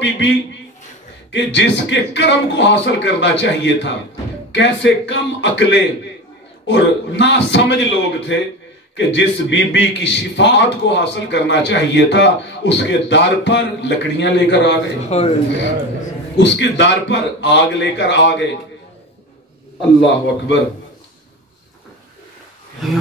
Be be کہ جس کے کرم کو حاصل کرنا چاہیے تھا، کیسے کم عقلے اور نا سمجھ لوگ تھے کہ جس بی بی کی شفاعت کو حاصل کرنا چاہیے تھا اس کے در پر لکڑیاں لے کر آ گئے، اس کے در پر آگ لے کر آ گئے۔ اللہ اکبر۔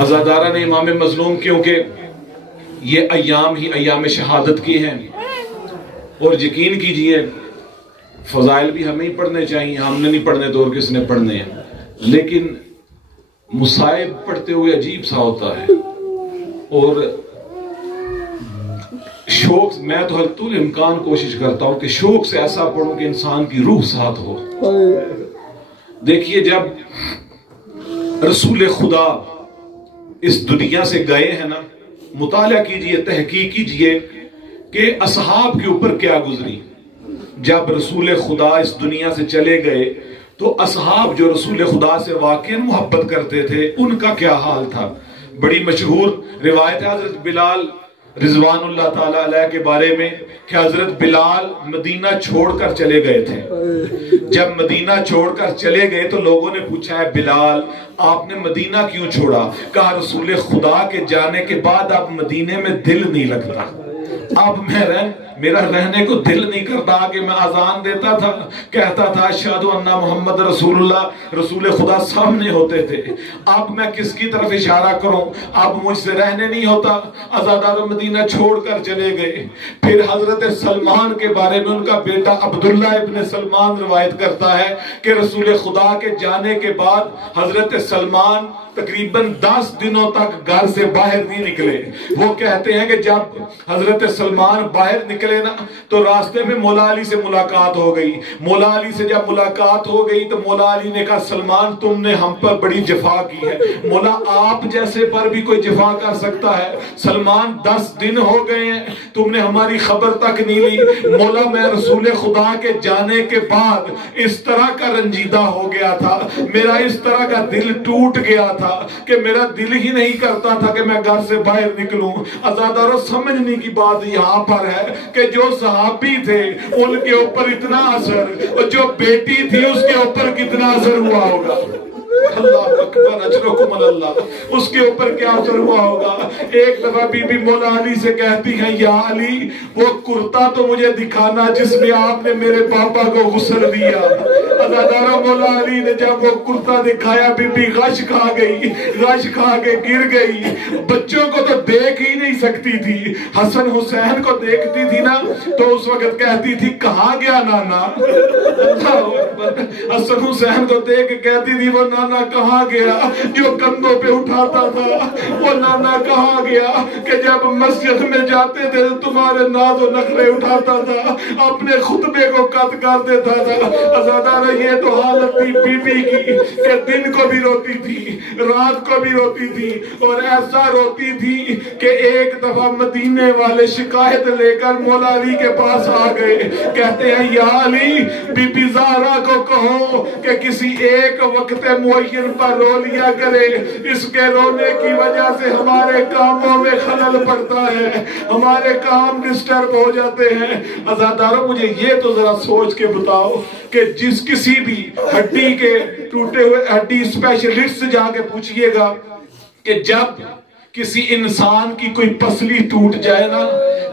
عزادارہ نے امام مظلوم، کیونکہ یہ ایام ہی ایام شہادت کی ہیں، اور یقین کیجئے فضائل بھی ہمیں ہی پڑھنے چاہیے، ہم نے نہیں پڑھنے تو اور کس نے پڑھنے ہیں، لیکن مصائب پڑھتے ہوئے عجیب سا ہوتا ہے، اور شوق، میں تو حد الامکان کوشش کرتا ہوں کہ شوق سے ایسا پڑھوں کہ انسان کی روح ساتھ ہو۔ دیکھیے جب رسول خدا اس دنیا سے گئے ہیں نا، مطالعہ کیجئے، تحقیق کیجئے کہ اصحاب کے اوپر کیا گزری۔ جب رسول خدا اس دنیا سے چلے گئے تو اصحاب جو رسول خدا سے واقعاً محبت کرتے تھے ان کا کیا حال تھا۔ بڑی مشہور روایت ہے حضرت بلال رضوان اللہ تعالیٰ علیہ کے بارے میں کہ حضرت بلال مدینہ چھوڑ کر چلے گئے تھے۔ جب مدینہ چھوڑ کر چلے گئے تو لوگوں نے پوچھا ہے بلال آپ نے مدینہ کیوں چھوڑا؟ کہا رسول خدا کے جانے کے بعد اب مدینے میں دل نہیں لگتا، اب میرا رہنے کو دل نہیں کرتا کہ میں اذان دیتا تھا، کہتا تھا اشہد ان محمد رسول اللہ، رسول خدا سامنے ہوتے تھے، اب میں کس کی طرف اشارہ کروں، اب مجھ سے رہنے نہیں ہوتا۔ عزادار مدینہ چھوڑ کر چلے گئے۔ پھر حضرت سلمان کے بارے میں ان کا بیٹا عبداللہ ابن سلمان روایت کرتا ہے کہ رسول خدا کے جانے کے بعد حضرت سلمان تقریباً 10 دنوں تک گھر سے باہر نہیں نکلے۔ وہ کہتے ہیں کہ جب حضرت سلمان باہر نکلے نا تو راستے میں مولا علی سے ملاقات ہو گئی۔ مولا علی سے جب ملاقات ہو گئی تو مولا علی نے کہا سلمان تم نے ہم پر بڑی جفا کی ہے، مولا آپ جیسے پر بھی کوئی جفا کر سکتا ہے؟ سلمان 10 دن ہو گئے ہیں تم نے ہماری خبر تک نہیں لی۔ مولا میں رسول خدا کے جانے کے بعد اس طرح کا رنجیدہ ہو گیا تھا، میرا اس طرح کا دل ٹوٹ گیا تھا کہ میرا دل ہی نہیں کرتا تھا کہ میں گھر سے باہر نکلوں۔ عزاداروں سمجھنے کی بات یہاں پر ہے کہ جو صحابی تھے ان کے اوپر اتنا اثر، اور جو بیٹی تھی اس کے اوپر کتنا اثر ہوا ہوگا۔ اللہ اکبر اجرکم اللہ، اس کے اوپر کیا اثر ہوا ہوگا۔ ایک دفعہ بی بی مولا علی سے کہتی ہیں یا علی وہ کرتا تو مجھے دکھانا جس میں آپ نے میرے پاپا کو غسل دیا۔ عزادارہ مولا علی نے جب وہ کرتا دکھایا بی بی غش کھا گئی، غش کھا کے گر گئی۔ بچوں کو تو دیکھ ہی نہیں سکتی تھی، حسن حسین کو دیکھتی تھی نا تو اس وقت کہتی تھی کہاں گیا نانا۔ حسن حسین کو دیکھ کہتی تھی وہ نانا کہاں گیا، جو کندھوں پہ اٹھاتا تھا وہ نانا کہاں گیا، کہ جب مسجد میں جاتے تھے تمہارے ناز و نخرے اٹھاتا تھا، اپنے خطبے کو قط کر دیتا تھا۔ عزادارہ یہ تو حالت تھی بی بی کی کہ دن کو بھی روتی تھی، رات کو بھی روتی تھی، اور ایسا روتی تھی کہ ایک دفعہ مدینے والے شکایت لے کر مولا علی کے پاس آ گئے، کہتے ہیں یا علی بی بی زہرا کو کہو کہ کسی ایک وقت معین پر رو لیا کرے، اس کے رونے کی وجہ سے ہمارے کاموں میں خلل پڑتا ہے، ہمارے کام ڈسٹرب ہو جاتے ہیں۔ عزاداروں مجھے یہ تو ذرا سوچ کے بتاؤ کہ جس کسی بھی ہڈی کے ٹوٹے ہوئے ہڈی اسپیشلسٹ سے جا کے پوچھئے گا کہ جب کسی انسان کی کوئی پسلی ٹوٹ جائے نا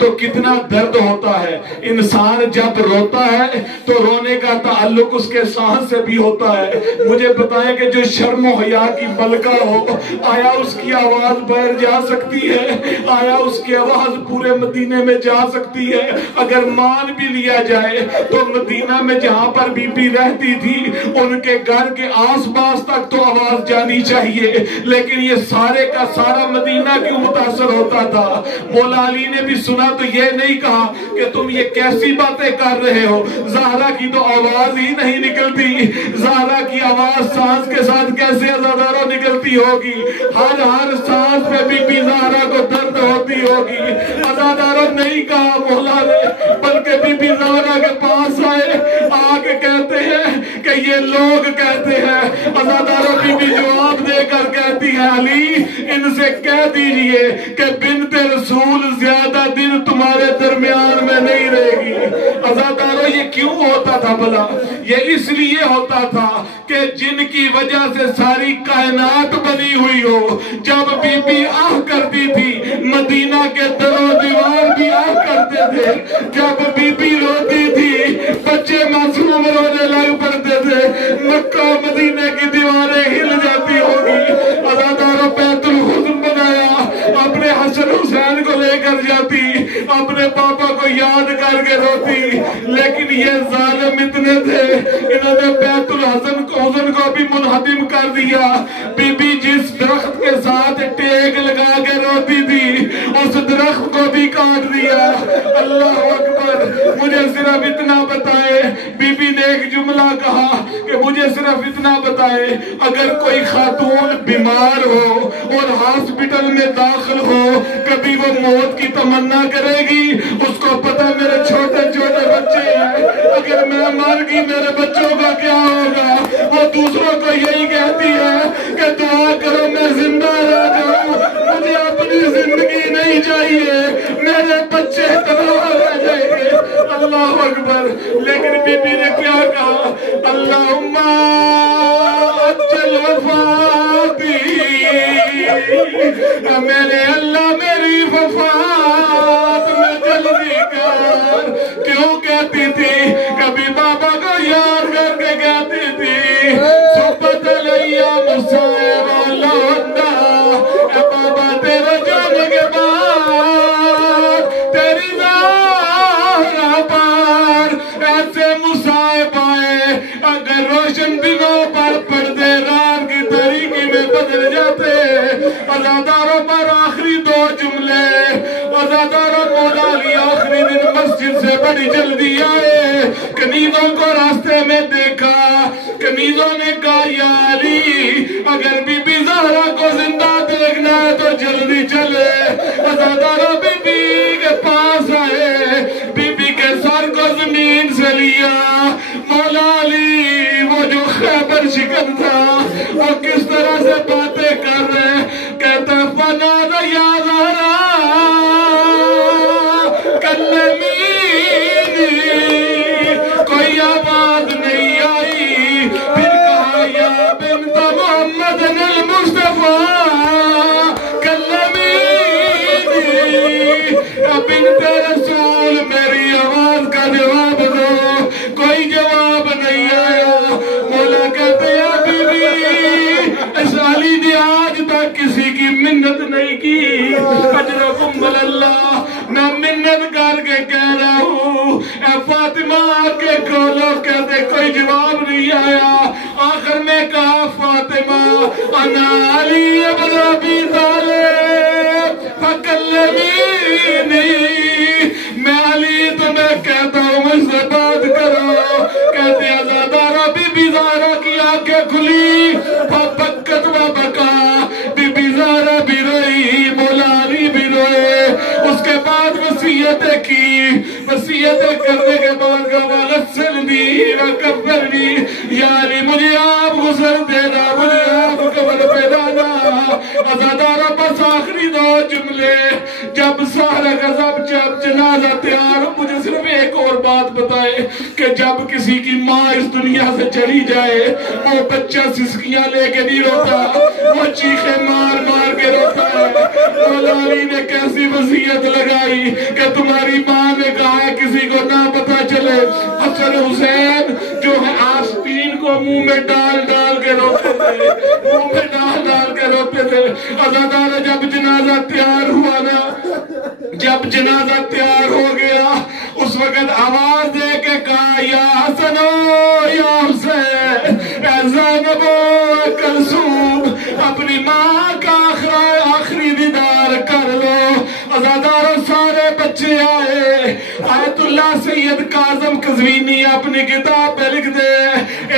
تو کتنا درد ہوتا ہے۔ انسان جب روتا ہے تو رونے کا تعلق اس کے سانس سے بھی ہوتا ہے۔ مجھے بتائیں کہ جو شرم و حیا کی ملکہ ہو، آیا اس کی آواز باہر جا سکتی ہے؟ آیا اس کی آواز پورے مدینے میں جا سکتی ہے؟ اگر مان بھی لیا جائے تو مدینہ میں جہاں پر بی بی رہتی تھی ان کے گھر کے آس پاس تک تو آواز جانی چاہیے، لیکن یہ سارے کا سارا مدینہ کیوں متاثر ہوتا تھا؟ مولا علی نے بھی سنا تو یہ نہیں کہا کہ تم یہ کیسی باتیں کر رہے ہو، زہرا کی تو آواز ہی نہیں نکلتی، زہرا کی آواز سانس کے ساتھ کیسے عزاداروں نکلتی ہوگی، ہر سانس پہ بی بی زہرا کو درد ہوتی ہوگی۔ عزاداروں نہیں کہا مولا نے، بلکہ بی بی زہرا کے پاس آئے، آ کے کہتے ہیں کہ یہ لوگ کہتے ہیں۔ عزاداروں بی بی جواب دے کر کہتی علی ان سے کہہ دیجئے کہ بنت رسول زیادہ دن تمہارے درمیان میں نہیں رہے گی۔ عزادارو یہ کیوں ہوتا تھا بھلا؟ یہ اس لیے ہوتا تھا کہ جن کی وجہ سے ساری کائنات بنی ہوئی ہو، جب بی بی آہ کرتی تھی مدینہ کے در و دیوار بھی آہ کرتے تھے، جب بی بی روتی تھی بچے معصوم رونے لگ پڑتے تھے، مکہ مدینہ کی دیواریں ہل جاتی ہوگی۔ عزادارو بیت الحزن بنایا، اپنے حسن حسین کو لے کر جاتی، اپنے پاپا کو یاد کر کے روتی، لیکن یہ ظالم اتنے تھے انہوں نے بیت الحزن کو بھی منہدم کر دیا۔ بی بی جس درخت کے ساتھ ٹیک لگا کے روتی تھی اس درخت کو بھی کاٹ دیا۔ اللہ اکبر۔ مجھے صرف اتنا بتائے، بی بی نے ایک جملہ کہا کہ مجھے صرف اتنا بتائے اگر کوئی خاتون بیمار ہو اور ہاسپٹل میں داخل ہو، کبھی وہ موت کی تمنا کرے گی؟ اس کو پتہ میرے چھوٹے چھوٹے بچے ہیں، اگر میں مر گئی میرے بچوں کا کیا ہوگا؟ وہ دوسروں کو یہی کہتی ہے کہ دعا کرو میں زندہ رہ جاؤں، مجھے اپنی زندگی نہیں چاہیے، میرے بچے تباہ رہ جائیں گے۔ اللہ اکبر۔ لیکن بی بی نے کیا کہا؟ اللہم اجل وفاتی، میرے اللہ میری وفات میں جلدی کر۔ کیوں کہتی تھی؟ کبھی بابا کو یاد کر کے کہتی تھی صبت علیہ مصائب لوٹا، اے بابا تیرے جانے کے بعد تیری زہرا پر ایسے مصائب آئے، اگر روشن دنوں پر پردے رات کی تاریکی میں بدل جاتے۔ عزاداروں پر آخری دو جملے، عزاداروں مولا علی آخری دن مسجد سے بڑی جلدی آئے، کنیزوں کو راستے میں دیکھا، کنیزوں نے کہا یا علی اگر بی بی زہرا کو زندہ دیکھنا ہے تو جلدی چلے۔ عزاداروں بی بی کے پاس آئے، بی بی کے سر کو زمین سے لیا، مولا علی وہ جو خیبر شکن تھا وہ کس طرح سے باتیں کر رہے، کہتا فنادى یا زہرا کلمینی، کوئی آواز نہیں آئی، پھر کہا یا بنت محمد المصطفیٰ کلمینی، بنت رسول میری آواز کا جواب دو، کوئی جواب نہیں آیا۔ مولا کہتے ہیں بی بی اس علی نے آج تک کسی کی منت نہیں کی، اجرکم اللہ، میں منت کر کے کہہ رہا ہوں اے فاطمہ آکے کھولو، کہتے کوئی جواب نہیں آیا۔ آخر میں کہا فاطمہ انا علی ابن ابی طالب فکلمینی، میں علی تمہیں کہتا ہوں مجھ سے بات کرو۔ کہتے عزادارہ بی بی زہرا کی آنکھیں کھلی، فبکت و بکا، بی بی زہرا بھی روئی، مولا علی بھی روئے۔ اس کے بعد وصیتیں کی، وصیتیں کرنے کے بعد کہا غسلنی وکفرنی، یا علی مجھے آپ غسل دینا، مجھے آپ کفن پہنانا۔ عزادارہ بس آخری دو جملے، جب سارا غضب جب جنازہ تیار ہو، مجھے صرف ایک اور بات بتائے کہ جب کسی کی ماں اس دنیا سے چلی جائے وہ بچہ سسکیاں لے کے نہیں روتا، وہ چیخیں مار مار کے روتا ہے۔ مولا علی نے کیسی وصیت لگائی کہ تمہاری ماں نے کہا ہے کسی کو نہ پتا چلے۔ حسن حسین جو ہے آستین کو منہ میں ڈال ڈال کے روتے تھے، منہ میں ڈال ڈال کے روتے تھے۔ عزادارہ جب جنازہ تیار ہوا نا، جب جنازہ تیار ہو گیا، اس وقت آواز دے کے کہا یا حسنو یا حسین، اے زینب و کلثوم، اپنی ماں کا آخری دیدار کر لو۔ عزاداروں سارے بچے آئے، آیت اللہ سید کاظم قزوینی اپنی کتاب پہ لکھ دے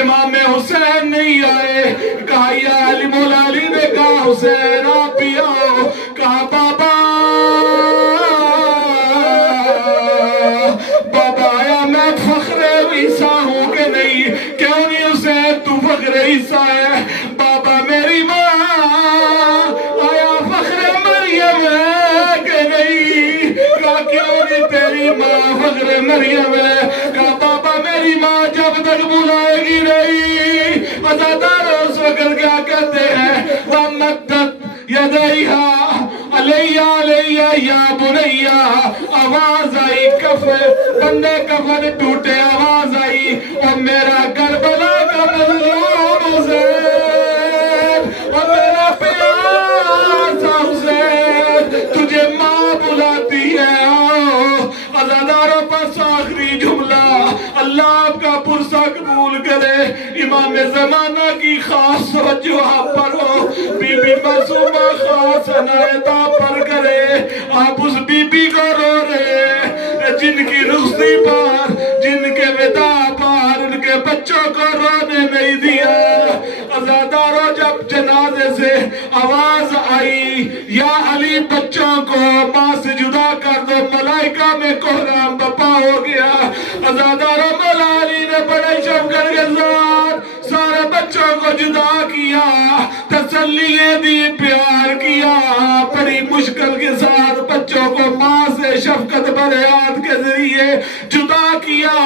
امام حسین نہیں آئے، کہا یا علی، مولا علی نے کہا حسین آپ بھی آؤ، کہا بابا بابا آیا میں فخر عیسیٰ ہوں کہ نہیں؟ کیوں نہیں حسین تو فخر عیسیٰ ہے؟ بابا میری ماں مریم ہے. کہا بابا میری ماں جب تک بلائے گی نہیں. عزادار اس وقت کیا کہتے ہیں وَمَدَّتْ يَدَيْهَا عَلَيَّ عَلَيَّ يَا بُنَيَّ. آواز آئی بندے کفن ٹوٹے, آواز آئی اور میرا کربلا کا مظلوم حسین, اور میرا پیاسا حسین, تجھے ماں بلاتی ہے. آؤ عزاداروں پاس آخری جملہ, اللہ آپ کا پرسہ قبول کرے. امام زمانہ کی خاص توجہ آپ پر ہو, بی بی معصومہ خاص عنایت آپ پر کرے. آپ اس بی بی کو رو رہے جن کی رخصتی پر, جن کے وداع پر ان کے بچوں کو رونے نہیں دیا. عزاداروں جب جنازے سے آواز آئی یا علی بچوں کو ماں سے جدا کر دو, ملائکہ میں کوہرام بپا ہو گیا. عزاداروں مولا علی نے بڑے شفقت کے ساتھ سارے بچوں کو جدا کیا, تسلی دی, پیار کیا. بڑی مشکل کے ساتھ بچوں کو ماں سے شفقت بھرے ہاتھ کے ذریعے جدا کیا.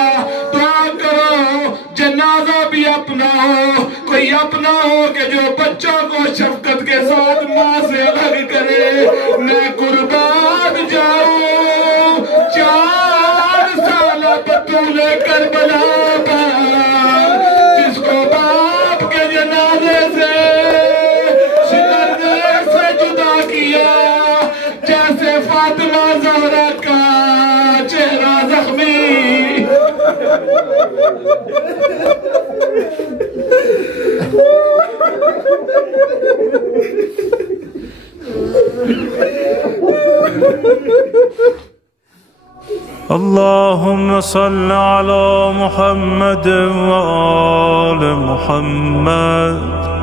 دعا کرو جنازہ بھی اپنا ہو, کوئی اپنا ہو کہ جو بچوں کو شفقت کے ساتھ ماں سے الگ کرے. میں قربان جاؤں 4 سال بطول کربلا پر, جس کو باپ کے جنازے سے سکندر سے جدا کیا, جیسے فاطمہ زہرا کا چہرہ زخمی. اللهم صل على محمد وآل محمد.